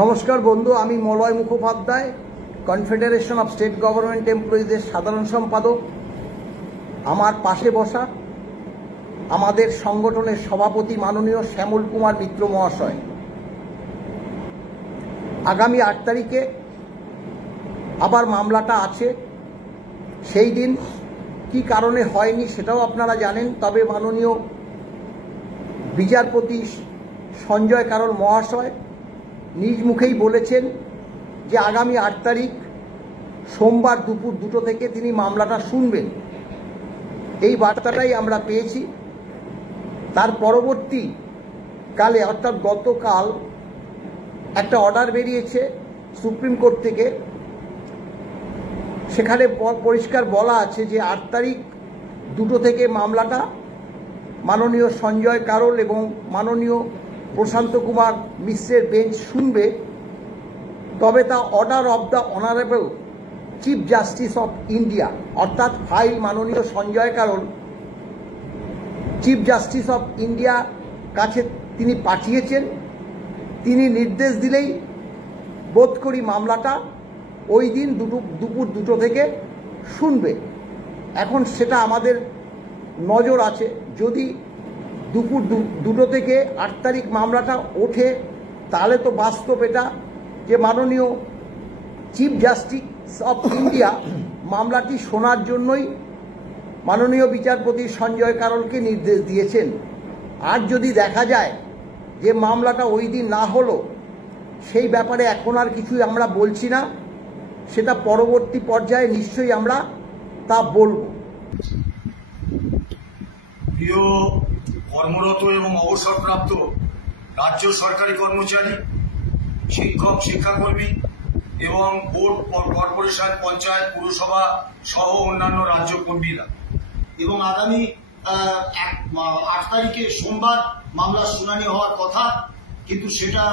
নমস্কার বন্ধু, আমি Malay Mukhopadhyay, confederation of state government এমপ্লয়িজের সাধারণ সম্পাদক। আমার পাশে বসা আমাদের সংগঠনের সভাপতি মাননীয় শ্যামল কুমার মিত্র মহাশয়। আগামী 8 তারিখে আবার মামলাটা আছে। সেই দিন কি কারণে হয়নি সেটাও আপনারা জানেন, তবে মাননীয় বিচারপতি সঞ্জয় কারোল মহাশয় নিজ মুখেই বলেছেন যে আগামী 8 তারিখ সোমবার দুপুর 2টো থেকে তিনি মামলাটা শুনবেন। এই বার্তাটাই আমরা পেয়েছি। তার পরবর্তী কালে অর্থাৎ গতকাল একটা অর্ডার বেরিয়েছে সুপ্রিম কোর্ট থেকে। সেখানে পরিষ্কার বলা আছে যে 8 তারিখ 2টো থেকে মামলাটা মাননীয় সঞ্জয় কারোল এবং মাননীয় প্রশান্ত কুমার মিশ্রের বেঞ্চ শুনবে। তবে তা order of the honourable chief justice of India, অর্থাৎ ফাইল মাননীয় Sanjay Karol chief justice of India কাছে তিনি পাঠিয়েছেন। তিনি নির্দেশ দিলেই বোধ করি মামলাটা ওই দিন দুপুর 2টো থেকে শুনবে। এখন সেটা আমাদের নজর আছে, যদি দুপুর 2টো থেকে 8 তারিখ মামলাটা ওঠে তাহলে তো বাস্তব এটা যে মাননীয় চিফ জাস্টিস অফ ইন্ডিয়া মামলাটি শোনার জন্যই মাননীয় বিচারপতি সঞ্জয় কারোলকে নির্দেশ দিয়েছেন। আর যদি দেখা যায় যে মামলাটা ওই দিন না হলো, সেই ব্যাপারে এখন আর কিছুই আমরা বলছি না, সেটা পরবর্তী পর্যায়ে নিশ্চয়ই আমরা তা বলবো। প্রিয় কর্মরত এবং অবসরপ্রাপ্ত রাজ্য সরকারি কর্মচারী, শিক্ষক, শিক্ষাকর্মী এবং বোর্ড, কর্পোরেশন, পঞ্চায়েত, পুরসভা সহ অন্যান্য রাজ্য কর্মীরা, এবং আগামী 8 তারিখে সোমবার মামলার শুনানি হওয়ার কথা, কিন্তু সেটা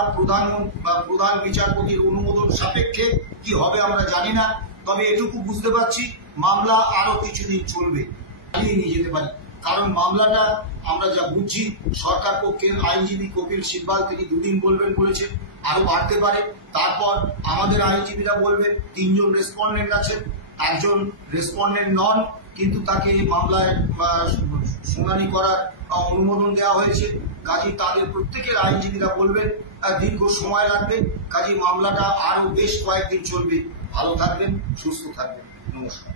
প্রধান বিচারপতির অনুমোদন সাপেক্ষে কি হবে আমরা জানি না। তবে এটুকু বুঝতে পারছি মামলা আরো কিছুদিন চলবে, চালিয়ে নিয়ে যেতে পারি। কারণ মামলাটা আমরা যা বুঝছি, সরকার পক্ষের আইনজীবী কপিল সিব্বাল তিনি 2 দিন বলবেন বলেছেন, আরো বাড়তে পারে। তারপর আমাদের আইনজীবীরা বলবেন 3 জন রেসপন্ডেন্ট আছেন, একজন রেসপন্ডেন্ট নন, কিন্তু তাকে মামলায় শুনানি করার অনুমোদন দেওয়া হয়েছে। কাজী তাদের প্রত্যেকের আইনজীবীরা বলবেন দীর্ঘ সময় লাগবে, কাজী মামলাটা আরো বেশ কয়েকদিন চলবে। ভালো থাকবেন, সুস্থ থাকবেন। নমস্কার।